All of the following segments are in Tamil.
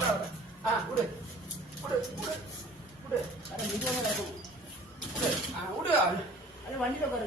ஆ. விடு விடு விடு விடு அட மிகவும் நடக்கும் விடு ஆ விடு அது வண்டியில் உட்கார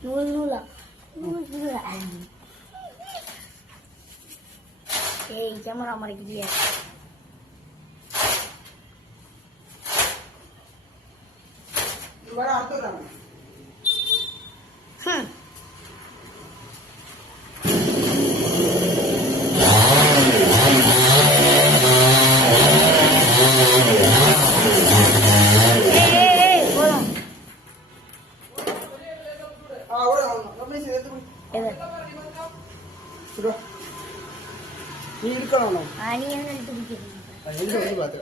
নুলনুলা নুলনুলা এই যেমন আমার গিয়ে বড় অত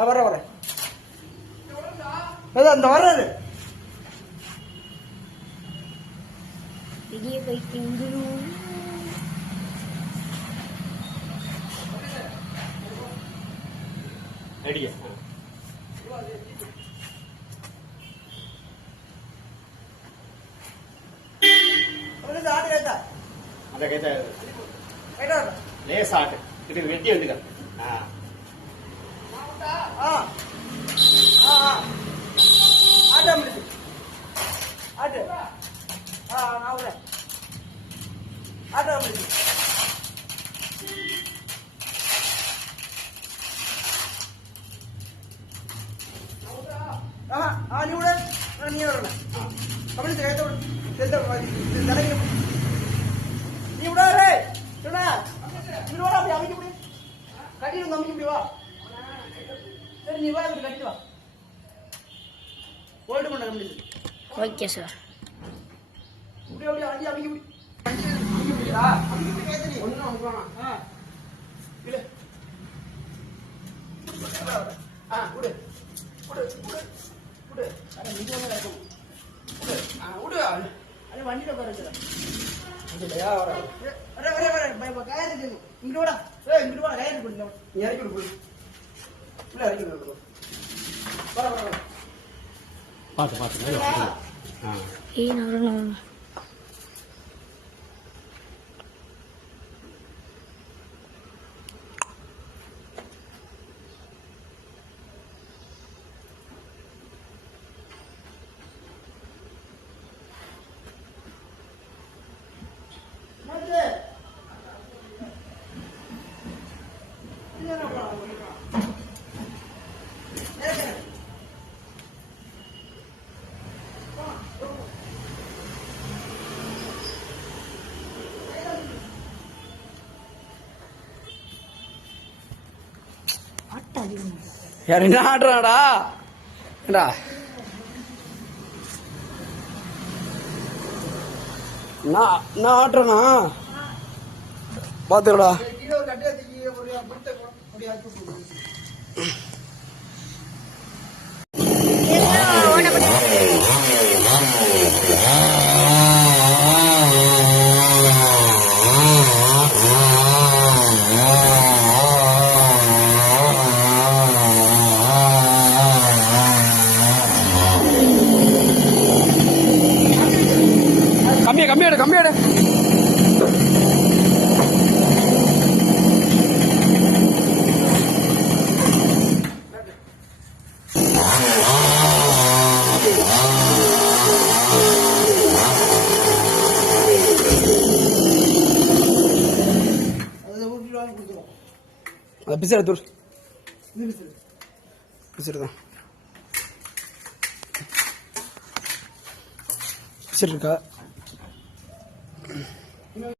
வர வர அதான் அந்த வர்றாரு வெளியே போயிட்டு இங்கிரும். அடியா வந்து ஆட்டு கேட்டா அந்த கைத்த கேட்டா லேசா ஆட்டு இப்படி வெட்டி வந்துக்க ஆட்டா முடிச்சு ஆட்டு. ஆ நான் வரேன். ஆட்டா முடிச்சு ஆ நீ விட. நீ வரல அப்படி கைத்த தலைக்கு நீ விடாதே சொன்னா நீ விட அப்படி அமைக்க முடியும் கட்டி வந்து அமைக்க முடியும் வா நீ கட்டி வா. ஹோல்டு பண்ண முடியுது ஓகே சார் இப்படி அப்படியே அடி ஒன்றும் அமைக்க வேணாம் ஆ. இல்லை ஆ விடு விடு விடு விடு அட மிகவும் நடக்கும் விடு ஆ விடு அது வண்டியில் உட்கார வச்சுறேன் இல்லையா வர. வர வர வர பய கயறு இங்க வாடா. ஏய் இங்க வாடா நீ இறக்கி விடு போய். உள்ள இறக்கி விடு வர வர வர பார்த்து பார்த்து மெதுவா, மெதுவா. ஆ ஏய் நான் வரணும் என்னது ஆட்டா யார் என்ன ஆடுறாடா? ஏண்டா? நான் நான் ஆடுறேனா? பார்த்துக்கடா. கம்மியா கம்மியாடு கம்மியாடு அதை ஊட்டிட்டு வாங்கி கொடுத்துருவோம் அதை பிசை எடுத்து விடு. இது விசிறு. பிசை எடுத்தான் பிசை இருக்கா